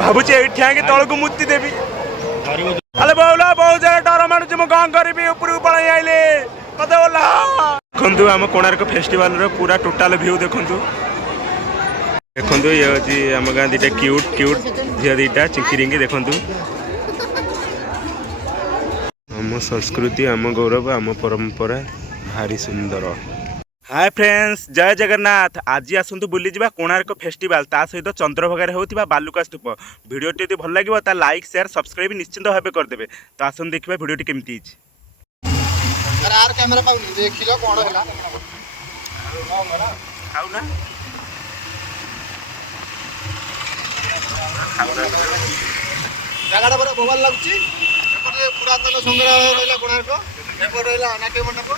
भावुची ठिया तौक मुति देवी अरे बोला बहुत जरा डर मानुच मु कौन करी ऊपर पड़े आइले मत बोला देखु आम कोणार्क फेस्टिवल पूरा टोटाल व्यू देखु देखु ये हूँ आम गाँ दीटा क्यूट क्यूट झील दीटा चिंकिरिंगी देखु आम संस्कृति आम गौरव आम परंपरा भारी सुंदर। हाय फ्रेंड्स जय जगन्नाथ। आज आसतु बुली जा कोणार्क फेस्टिवल ता सहित चंद्रभागा होता बालुका स्तूप। वीडियोटी यदि भल लगे तो लाइक शेयर सब्सक्राइब निश्चिंत भाव करदे। तो आसतु देखा वीडियोटी केमती जगह मोबाइल लगुच पुरातन संग्रहालय रहा कोणार्क रहा नाट्य मंडप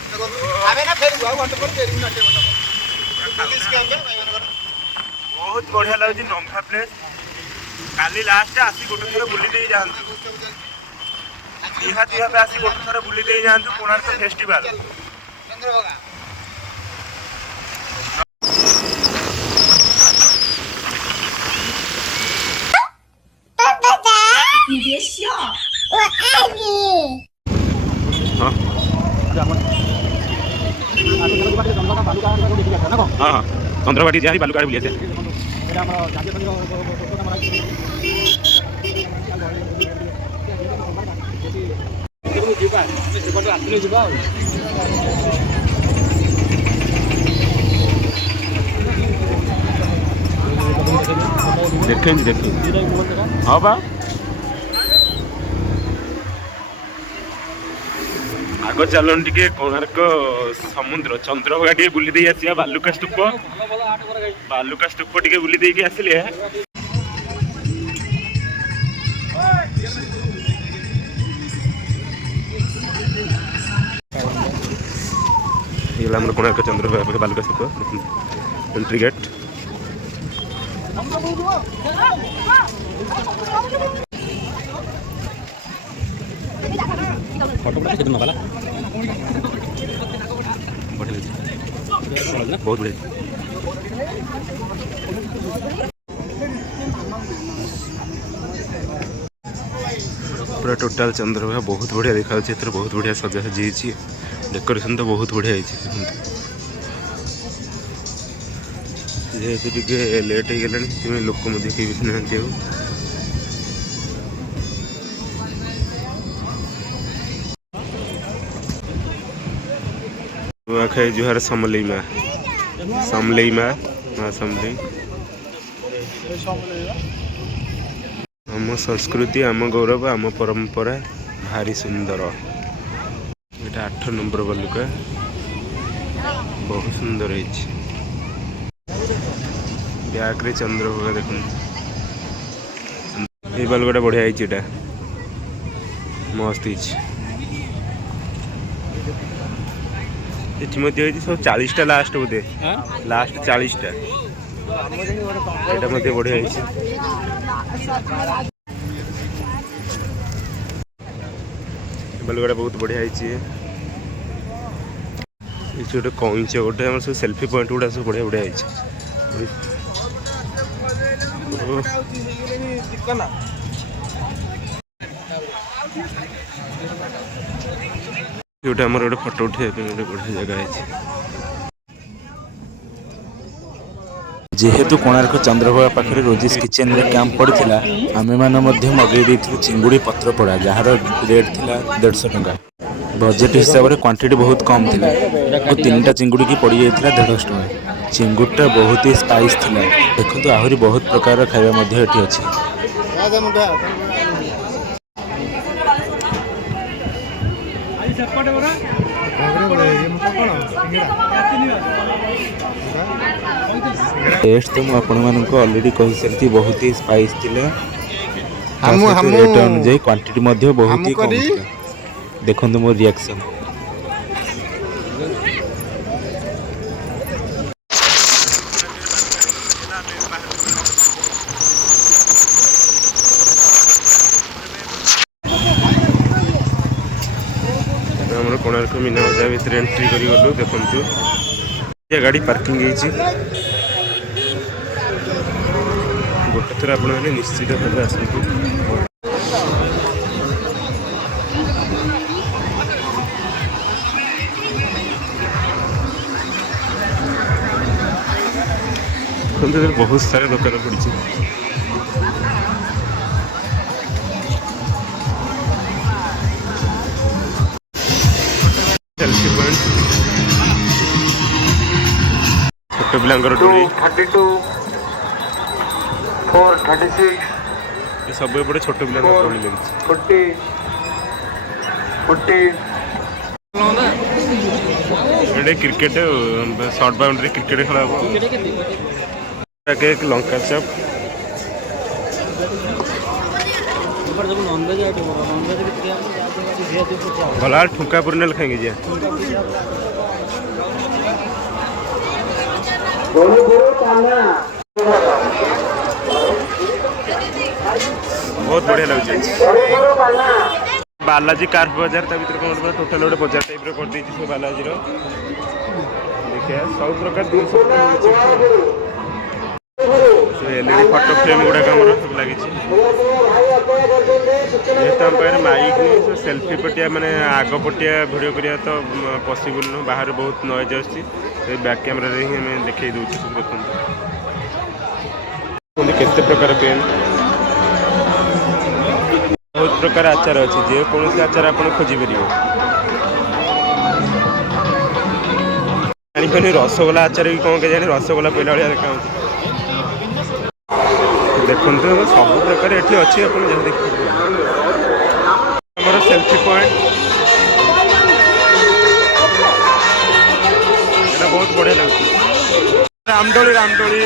बहुत बढ़िया लगे लंबा प्लेस। काली लास्ट आसी गोटे थर बुली दे जातु निहाती भाव आसी गोटे थर बुली दे जातु कोणार्क फेस्टिवल। हाँ चंद्रभाटी जा बालुका बुले देखें देख हाँ बा आग चलन टे कोणार्क समुद्र चंद्रभागा टे बुली दे आसिया बालुका स्तूप टे बुली दे आसिले कोणार्क चंद्रभागा बालुका स्तूप एंट्री गेट। बहुत बढ़िया पूरा टोटाल चंद्रभागा बहुत बढ़िया देखा बहुत बढ़िया सजा सजी डेकोरेशन तो बहुत बढ़िया जेहेतु टे लेट हो गला लोक कहीं बेसी ना नुआखाई जुहार समलई माँ समलई माँ माँ समलई आम संस्कृति आम गौरव आम परंपरा भारी सुंदर। यहाँ 8 नंबर बालुका बहुत सुंदर है ब्याग्रे चंद्रभागा देख बालुकाटा बढ़िया है मस्त सब 40टा लास्ट बोधे लास्ट 40टा यहाँ बढ़िया बालुकाटा बहुत बढ़िया गोटे कईच गोटे सब सेल्फी पॉइंट गुड़ा सब बढ़िया बढ़िया गोटे आम गोटे फटो उठाई गोटे बढ़िया जगह है। जेहेतु कोणार्क चंद्रभागा पाखे रोजिस किचेन रे कैंप पड़ता आमे माने मगई देथिलु चिंगुड़ी पत्रपोड़ा जार रेट थिला 150 टंका। बजेट हिसाब से क्वांटिटी बहुत कम थिला और 3टा चिंगुड़ी की पड़ जाइथिला 150 टंका। चिंगुड़टा बहुत ही स्पाइस थिला देखो आहरी बहुत प्रकार खाଇବା मध्ये एठी अछि। टेस्ट तो मुझे ऑलरेडी कही सारी बहुत ही स्पाइस थिला रेट अनुसार क्वांटिटी बहुत ही कम थिला। देखो मोर रिएक्शन कोणार्क मीना बजार भितर एंट्री कर गलु देखु ये गाड़ी पार्किंग गोटे थर आप निश्चित भाव आसतु। बहुत सारे दुकान पड़ी सेल्फी पॉइंट छोट पिलांकर डोली 32 436 सब एपटे छोट पिलांकर डोली लगी 40 क्रिकेट शॉर्ट बाउंड्री क्रिकेट खेला एक लंका चप भला ठुका पूर्ण खाएंगे जी बहुत बढ़िया लगे बालाजी कार्प बाजार भर कौन टोटाल गोटे बाजार टाइप कर सब बालाजी देखिए सब प्रकार जिन एलईडी फोटो फ्रेम गुड़ाक सब लगी जेहेतु आम पाखे माइक नहीं सेल्फी पटिया माने आग पटिया भिडियो करा तो पॉसिबल नुह बाहर बहुत नॉइज आसी बैक कैमेरा ही आम देखी दूसरे सब देखते केते प्रकार पेन बहुत प्रकार आचार अच्छी जे कौन आचार आप खोजी पारे जानी रसगोला आचार भी कौन के जानी रसगोला पहला भाया देखा देखते सब प्रकार ये अच्छी आप जहाँ देखिए सेल्फी पॉइंट ये बहुत बढ़िया लगे रामदोली रामदोली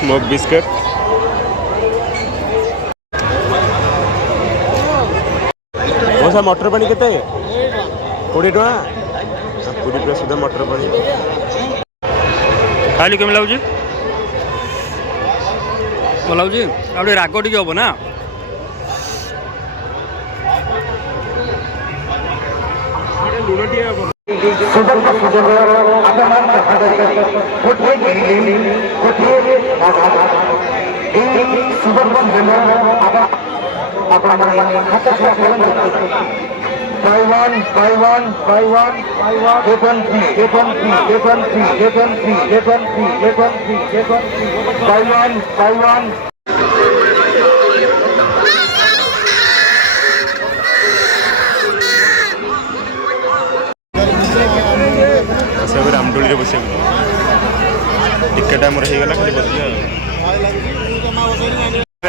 स्मोक बिस्किट सा मटर पानी के 20 टका पूरी पूरा सुधा मटर पानी खाली कम लगुच भल लगे राग टे हम ना लुण टे सब रामदोली बस टिकेट आमर हो गला खाली बस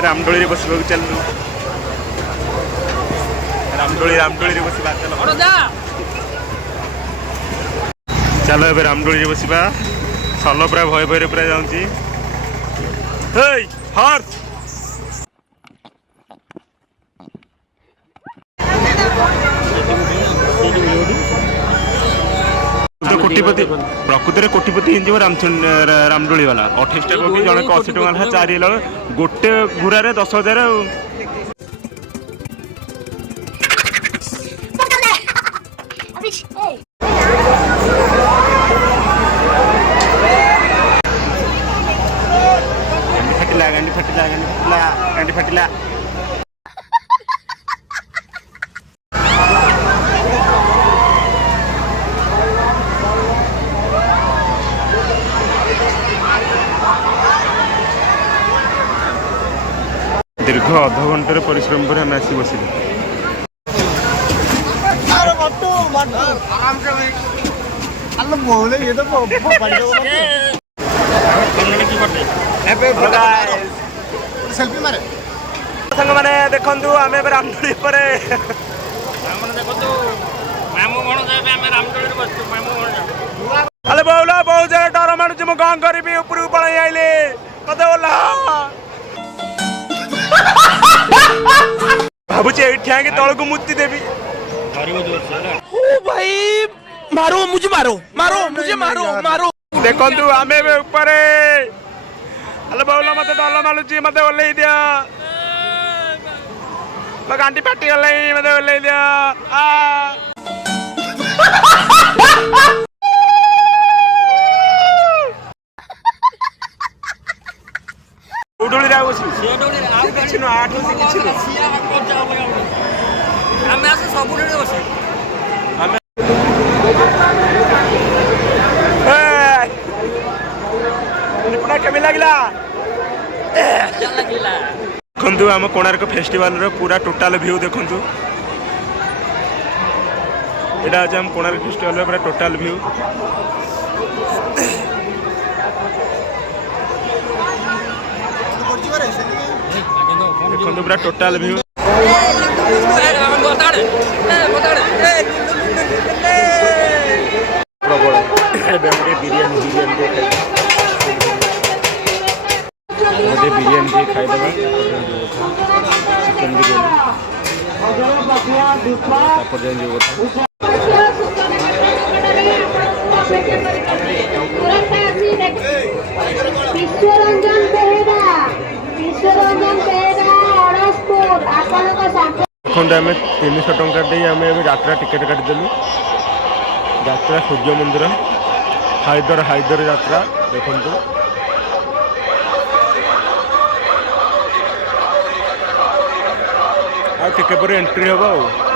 रामदोली बस चल रामदोली रामदोली बसवा चलो ए रामदोली बसवा सल पूरा भय भय पूरा जाऊँगी कोटिपति प्रकृत में कोटिपति रामदोली वाला 28 टा कोबी जन 80 टका 4 गोटे घुरार 10,000 गांडी फटिला दीर्घ अध घंटार परिश्रम पर आम आसी बस संग मैंने देखु आम रामदोली पर अरे बोला बहुत जगह डर मानुच मु कौन करी ऊपर पड़े आइले मत बोला भावुची ठिया तौक मुति देवी मारो मुझे मारो मारो मुझे मारो मारो देखंतु आमे एबे ऊपर अरे बाउला मते डल मालुची मते ओल्लै दिया म गांडी फाटी गलै मते ओल्लै दिया आ उडुली रा बसी से डोली आउ किछ न आठ से किछ न सिया को जाओ आमे आसे सब डोली बसी आमे निपना केमी लागला देखु आम कोणार्क फेस्टिवल पूरा टोटाल व्यू देखु यहाँ आज आम कोणार्क फेस्टिवल पूरा टोटाल व्यू देखो पूरा टोटाल व्यू बिरियानी बिरियानी खाईदेवा चिकेन बिरियानी विश्वरंजन बेहेरा विश्वरंजन बेहेरा अड़सपुर आपनका साथ देखते आम 300 टंका दे आम यात्रा टिकेट काटिदेलु यात्रा सूर्य मंदिर हाइदर हाइदर यात्रा देखु टिके पर एंट्री हम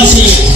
All